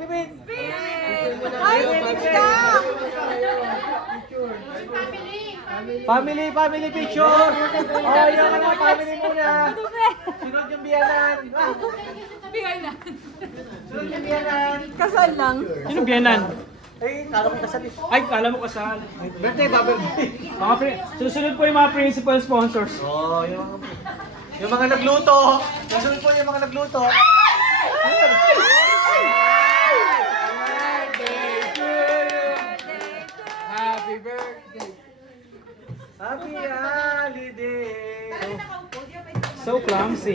Repeat. Ay, repeat ka! Family picture. Oh, yun na, family muna. Sunod yung biyanan. Sunod yung biyanan. Kasal lang. Sino biyanan? Ay, kala ko kasali. Ay, kala mo kasal. Birthday ba, birthday? Susunod po yung mga principal sponsors. Oh, yung mga nagluto. Sunod po yung mga nagluto. Happy birthday. Happy holiday. So clumsy.